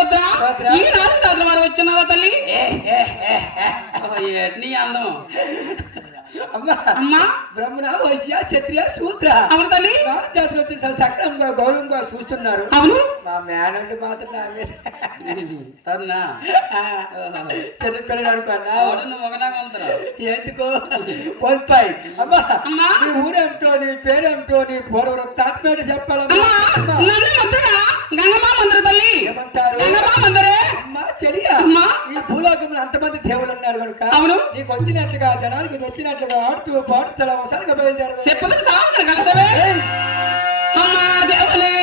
ఈ నాలుగు జాతుల వారు వచ్చినారా తల్లి? నీ అందం అమ్మా బ్రహ్మణ వైశ్య క్షత్రియ శూద్ర అవును తల్లి. జాతులు వచ్చి సక్రమంగా గౌరవంగా చూస్తున్నారు. అవును మా మేనండి మాత్రం తరుణా చిన్నపిల్లలు అనుకున్నా నువ్వు ఒకలాగా ఉంటారా? ఎందుకో కోల్పాయి. అమ్మా నీ ఊరేమిటో నీ పేరేమిటో నీ పూర్వం తాత్మేట చెప్పాలమ్మా. గంగమ్మ మందిర తల్లి ఏమంటారు? గంగమ్మ మందిరే అమ్మా చెడియా ఈ భూలోకంలో అంతమంది దేవులు ఉన్నారు కనుక అవును నీకు వచ్చినట్లుగా జనానికి వచ్చినట్లుగా ఆడుతూ పాడుతూ చాలా ఒకసారిగా బయలుదేరు. చెప్పదు సాగుతారు కలసవే అమ్మా దేవులే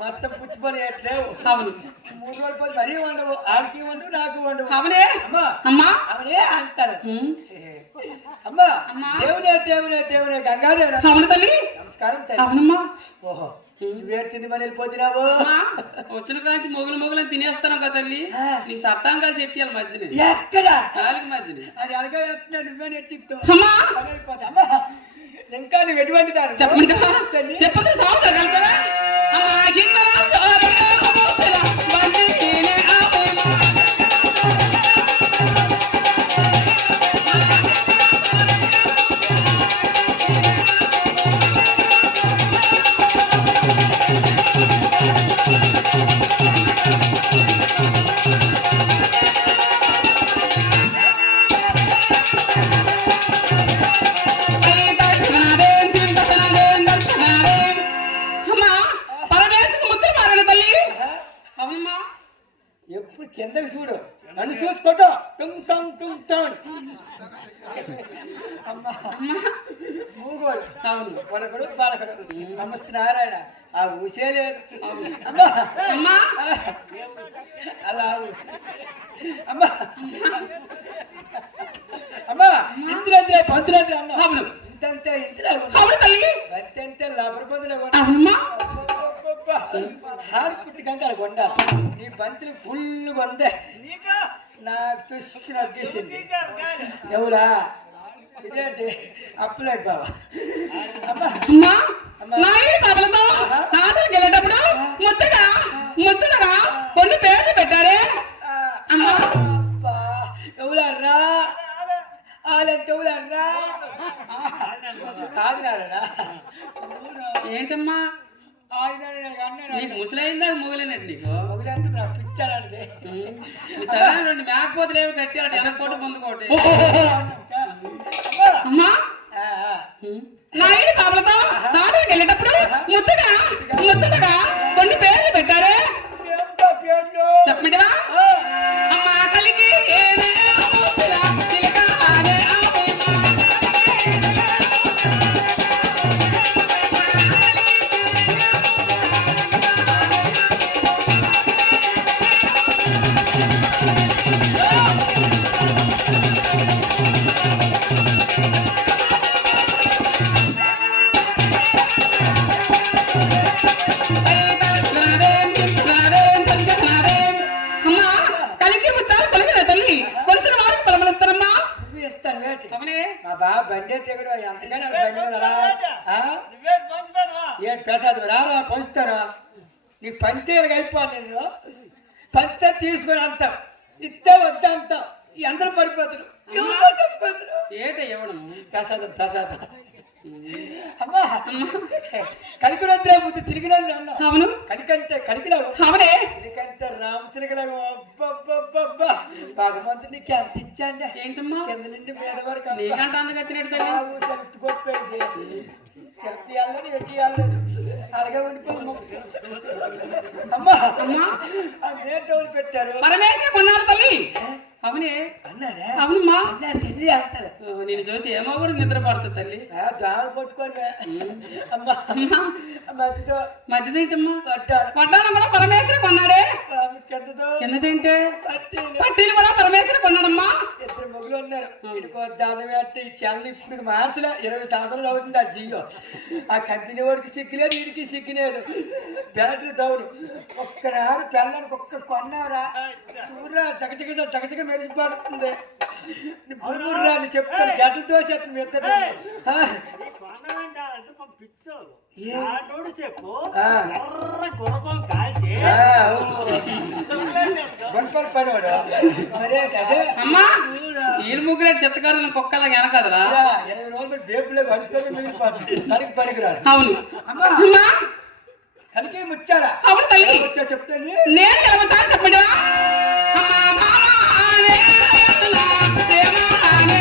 మొత్తం పుచ్చిపోయి ఎట్లేవు. అవును 3 రోజులు పోయి మరీ వండవు. ఆడికి వండు నాకు వండు. అవునే అమ్మా అమ్మా అవనే అంటారు. అమ్మా దేవునే దేవునే దేవునే గంగాదేవి. అవును తల్లి నమస్కారం తల్లి. అవునమ్మా. ఓహో వేరు తిండి మళ్ళీ వెళ్ళిపోతున్నావు. వచ్చిన కాంచి మొగులు తినేస్తాను కదా తల్లి. నీ సట్టాంగాలు చెట్టియాలి మధ్యని ఎక్కడ నాలుగు మధ్యని అది అడగా నువ్వే నెట్టిస్తావు. అమ్మా ఇంకా నువ్వు ఎటువంటి చెప్పండి చెప్పండి సాగుతా కలుగుతారా అమ్మా చిన్న ఎప్పుడు కిందకి చూడు నన్ను చూసుకోటో టుంగ్ టంగ్ టుంగ్ టంగ్. మూగోడు అవును కొనకడు పాలకడు నమస్తే నారాయణ ఆ ఊసే లేదు. అమ్మా అలా అమ్మా అమ్మా ఇంద్రంద్రే పంతులంద్రే అమ్మ అవును ఇంతంతే ఇంద్ర అంతే లాభ పందులు హాడు పుట్టి కంటే కొండ నీ బంతులు ఫుల్ కొందే నాకు చూసి వచ్చేసింది. ఎవరా ఇదేంటి అప్పులేట్ బాబా. వెళ్ళేటప్పుడు ముచ్చటగా కొన్ని పేర్లు పెట్టారే ఎవరన్నా వాళ్ళెంతెవరన్నా కాదురా ఏంటమ్మా నీకు ముసలైందా మొగలేనట్టు నీకు మొగలంతా నాకు పిచ్చాలంటే రెండు మేకపోతులు ఏమి కట్టాలంటే ఎనకోటి పొందుకోటి అమ్మా నాయుడు పాపలతో తాతకి వెళ్ళేటప్పుడు ముచ్చటగా కొన్ని పేర్లు పెట్టారే చెప్పండివా అమ్మా కలిగి Hey! బా బండి తెగడు ఎంతగానే బండి కదా ఏ ప్రసాద్ రారా పంచుతారా నీకు పంచేయాలి అయిపోవాలి నేను పంచ తీసుకొని అంత ఇస్తే వద్దా అంత అందరూ పడిపోతారు ఏట ఇవ్వడం ప్రసాదం అమ్మా కలికినంతే ముందు చిరిగినందు అన్నా అవును కలికంటే కలికిరావు అవునే కలికంటే రాము చిరగరావు అబ్బబ్బబ్బబ్బా భగవంతుడు నీకు ఎంత ఇచ్చాండి ఏంటమ్మా కింద నుండి మీద వరకు నీకంటే అంత కత్తినట్టు తల్లి కొట్టేది చెప్తే వెళ్ళదు ఎట్టి వెళ్ళదు అలాగే ఉండిపోయి అమ్మా అమ్మా ఆ నేటోళ్ళు పెట్టారు పరమేశ్వర కొన్నారు తల్లి అవునే అన్నారా అవునమ్మా అన్నారు వెళ్ళి అంటారు నేను చూసి ఏమో కూడా నిద్ర పడుతుంది తల్లి దాని పట్టుకోండి అమ్మా మధ్యతో మధ్యదేంటమ్మా పట్టాను పడ్డాను కూడా పరమేశ్వర కొన్నాడే కిందతో కిందదేంటే పట్టీలు కూడా పరమేశ్వర కొన్నాడమ్మా ఇద్దరు మొగులు ఉన్నారు ఇటుకో దాని వేట ఈ సెల్ ఇప్పుడు మార్చలే 20 సంవత్సరాలు అవుతుంది ఆ జియో ఆ కంపెనీ వాడికి సిగ్గులేదు వీడికి సిగ్గులేదు బ్యాటరీ దౌడు ఒక్కనాడు పిల్లలకి ఒక్క కొన్నారా చూడరా జగజగ మెరిసిపడుతుంది బుర్రా అని చెప్తాను గడ్డలు దోసేస్తుంది మీ ఇద్దరు గుంటలు పనివాడు మరే అదే అమ్మా నీళ్ళు ముగ్గురేటు చెత్తకారులను కుక్కలా వెనకదరా 20 రోజులు బేపులే వరుసగా మిగిలిపోతుంది కలికి పనికిరాడు అవును అమ్మా అమ్మా కలికి ముచ్చారా అవును తల్లి వచ్చా చెప్తాను నేను ఎలవచాలి చెప్పండి అమ్మా మామా అనే ప్రేమ అనే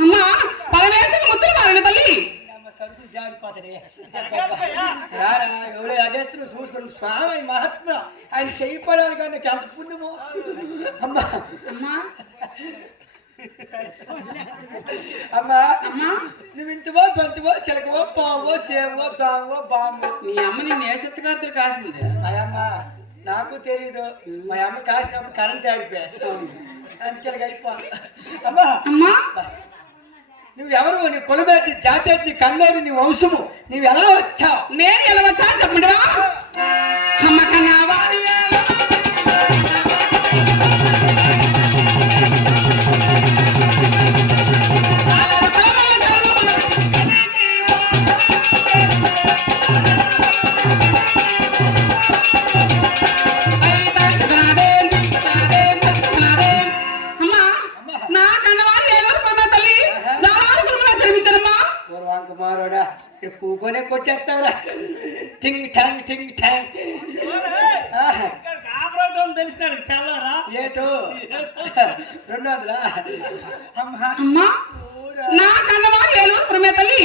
అమ్మా పరమేశ్వర ముద్దులు మారిన తల్లి సరుకు జారిపోతాడే రారా ఎవరు అదేత్తులు చూసుకుని స్వామి మహాత్మ ఆయన చెయ్యిపడాలి కానీ నాకు ఎంత పుణ్యమో అమ్మా అమ్మా అమ్మా అమ్మా నువ్వు ఇంటివో బంతివో చిలకవో పావో సేవో దామో బాంబో నీ అమ్మ నిన్ను ఏ చెత్తకారుతులు కాసింది అయ్యమ్మ నాకు తెలియదు మా అమ్మ కాసినప్పుడు కరెంట్ ఆడిపోయా అందుకే అయిపో అమ్మా అమ్మా నువ్వు ఎవరు నీ కులబేటి జాతి నీ కన్నోడు నీ వంశము నువ్వు ఎలా వచ్చావు నేను ఎలవచాలి చెప్పండి అమ్మ కన్నా వారి అమ్మా నా కన్నవారు ఏదో పడిన తల్లి జానాలు కుటుంబంలో జన్మించారమ్మా పూర్వాం కుమారుడా పూకొనే కొట్టేస్తావురా టింగ్ ఠాంగ్ టింగ్ ఠాంగ్ తెలిసినాడు తెల్లరా ఏటో 200 అమ్మా అమ్మా నా కన్నవారు ఏదో పురమే తల్లి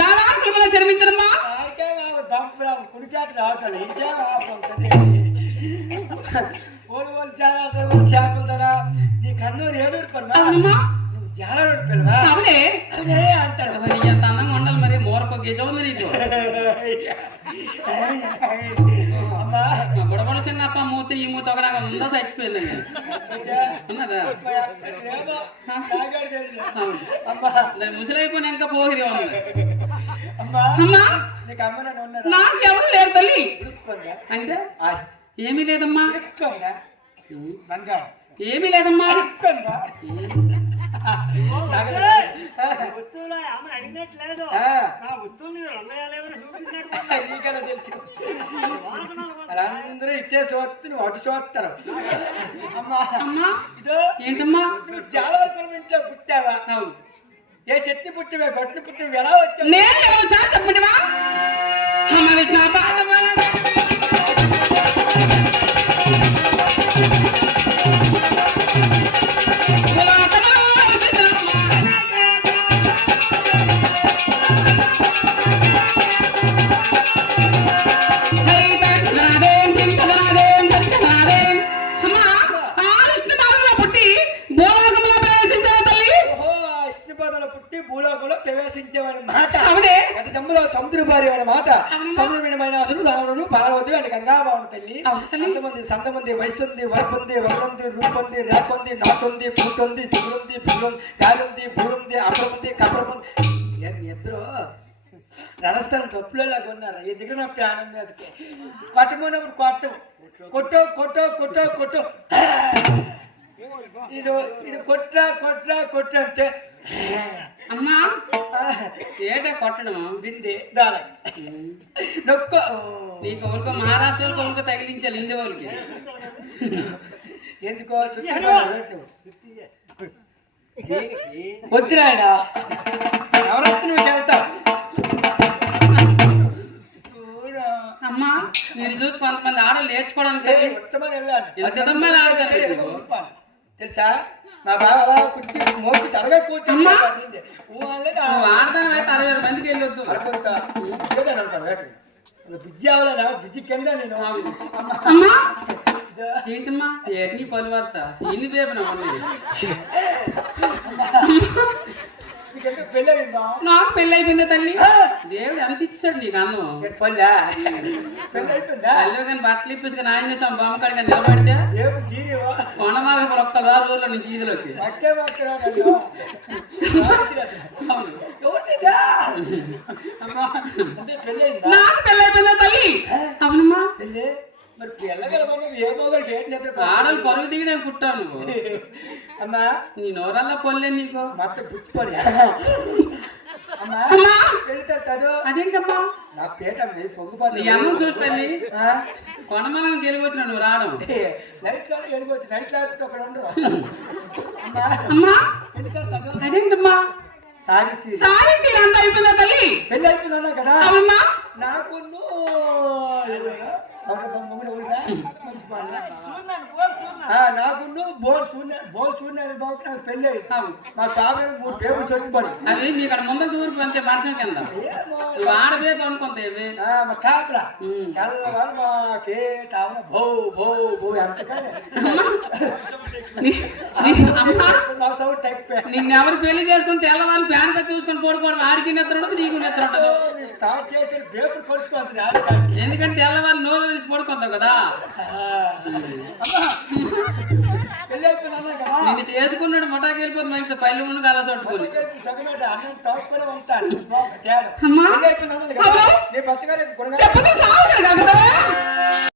జానాలు కుటుంబంలో జన్మించారమ్మా ఆడికే దంపురాము కుడికాట రావట్లేదు ఇంకే ఓలు చాలా చేపలు ధర నీ కన్నూరు 7 రూపాయలు అవునమ్మా నువ్వు చాలా రూపాయలువా అవునే అదే అంటారు నీ ఎంత అందంగా ఉండాలి మరి మోరకో గెజ ఉంది నీకు అమ్మా బుడబుడ చిన్నప్ప మూత ఈ మూత ఒక నాకు ఉందా చచ్చిపోయింది ఉన్నదా ఏమో తాగాడు తెలుసు. అవును. అమ్మా దాని ముసలైపోయినా ఇంకా పోగిరి ఉంది అమ్మా అమ్మా నీకు అమ్మ నన్ను ఉన్నారా నాకు ఎవరు లేరు తల్లి ఉడుక్కోండా అంటే ఆస్తి ఏమీ లేదమ్మా ఉడుక్కోండా బంగారం ఏమీ లేదమ్మా ఉడుక్కోండా వస్తువులు ఆమె అడిగినట్లేదు నా వస్తువులు ఉన్నాయాలేమని చూపించినట్టు నీకన్నా తెలుసు వాళ్ళందరూ ఇట్టే చూస్తే నువ్వు అటు చూస్తారు అమ్మా అమ్మా ఇదో ఏంటమ్మా నువ్వు చాలా వరకు ఇంట్లో పుట్టావా అవును ఏ చెట్టు పుట్టివే గొడ్లు పుట్టివి ఎలా వచ్చావు నేను ఎలవచాలి చెప్పండి అమ్మ విష్ణు పాదమా ఓహో ఇష్టిపదలు పుట్టి భూలోకం లోకంలో ప్రవేశించేవాడి మాట అవునే గత జమ్ములో సముద్ర భార్య వాడి మాట సముద్రమైన అసలు రావణుడు పార్వతి అని గంగాబావన తల్లి సంతమంది వయసుంది వరపుంది వరనుంది రూపుంది రేపుంది నాటుంది పూటుంది చిగురుంది బిగురుంది గాలుంది భూరుంది అపరముంది కపరముంది ఇద్దరు రణస్థానం తప్పులేలాగా ఉన్నారు ఈ దగ్గర నా ప్రాణం మీదకి పట్టుకున్నప్పుడు కొట్టు కొట్టో కొట్టో కొట్టో కొట్టు ఇది కొట్ట అంటే అమ్మా ఏటా కొట్టడం బింది దాల నొక్కో నీకు ఎవరికో మహారాష్ట్రలో ఎవరికో తగిలించాలి హిందీ వాళ్ళకి ఎందుకో వద్దురాయన ఎవరైతే నువ్వు వెళ్తావు అమ్మా నేను చూసి కొంతమంది ఆడలు నేర్చుకోవడానికి ఉత్తమని వెళ్ళాలి ఎంతమంది ఆడతారు తెలుసా మా బావ అలా కూర్చి మోకి సరగా కూర్చో ఆడదానం అయితే 60 మందికి వెళ్ళొద్దు బిజీ అవ్వలేనా బిజీ కింద నేను అమ్మా ఏంటమ్మా ఎన్ని పలువారు సార్ ఇన్ని పేరు పెళ్ళయిందా నాకు పెళ్ళి అయిపోయిందా తల్లి దేవుడు ఎంత ఇచ్చాడు నీకు అందం పెళ్ళా పెళ్ళైపోయిందా తల్లి కానీ బట్టలు ఇప్పేసి నాయన స్వామి బొమ్మ కాడికి నిలబడితే ఏమి సీరియవా కొండమాల ఒక్క రోజుల్లో నుంచి ఈదులోకి అక్కే పెళ్ళయిందా నాకు పెళ్ళి అయిపోయిందా తల్లి అవునమ్మా పెళ్ళి మరి పిల్లగలమని ఏ మొగలు ఏంటి ఆడలు పరుగు దిగి పుట్టావు నువ్వు అమ్మా నీ నోరల్లా పొల్లే నీకు మొత్తం పుచ్చిపోయి అమ్మా అమ్మా వెళ్తారు చదువు అదేంటమ్మా నా పేట నీ పొంగిపోతుంది అన్నం చూసి తల్లి కొండమాలను గెలిగొచ్చినా నువ్వు రావడం లైట్ లో వెళ్ళిపోతుంది లైట్ లేకపోతే అక్కడ ఉండరు అమ్మా అమ్మా వెళ్తారు చదువు అదేంటమ్మా సారీ సారీ సీన్ అంతా అయిపోయిందా తల్లి పెళ్ళి అయిపోయిందన్నా కదా అవునమ్మా నాకు నాకు బోల్ చూడాలి బాబు నాకు పెళ్ళి మా సాగు 3 పేపర్లు చచ్చిపోయి అది మీ ఇక్కడ ముందు దూరం పంచే మంచం కింద నువ్వు ఆడబేపు అనుకుంటేవి మా కాపలా కళ్ళ మాకే భో భో భో మా సౌండ్ టైప్ నిన్నెవరు పెళ్లి చేసుకుని తెల్లవాళ్ళు ఫ్యాన్ గా చూసుకొని పడుకోవడం ఆడికి నిద్ర ఉండదు నీకు నిద్ర ఉండదు స్టార్ట్ చేసి పేపర్ కొలుసుకోవాలి ఎందుకంటే తెల్లవాళ్ళు నోరు తీసి పడుకుంటావు కదా పెళ్ళి అయిపోయిందన్నా కదా నిన్ను చేసుకున్నాడు మొటాకి వెళ్ళిపోతుంది మంచి పల్లె ఉండి అలా చుట్టుకోవాలి అన్నం తాసుకొని ఉంటాను అమ్మా పెళ్ళి అయిపోయిందన్నా కదా నీ పచ్చగారు చెప్పండి సాగు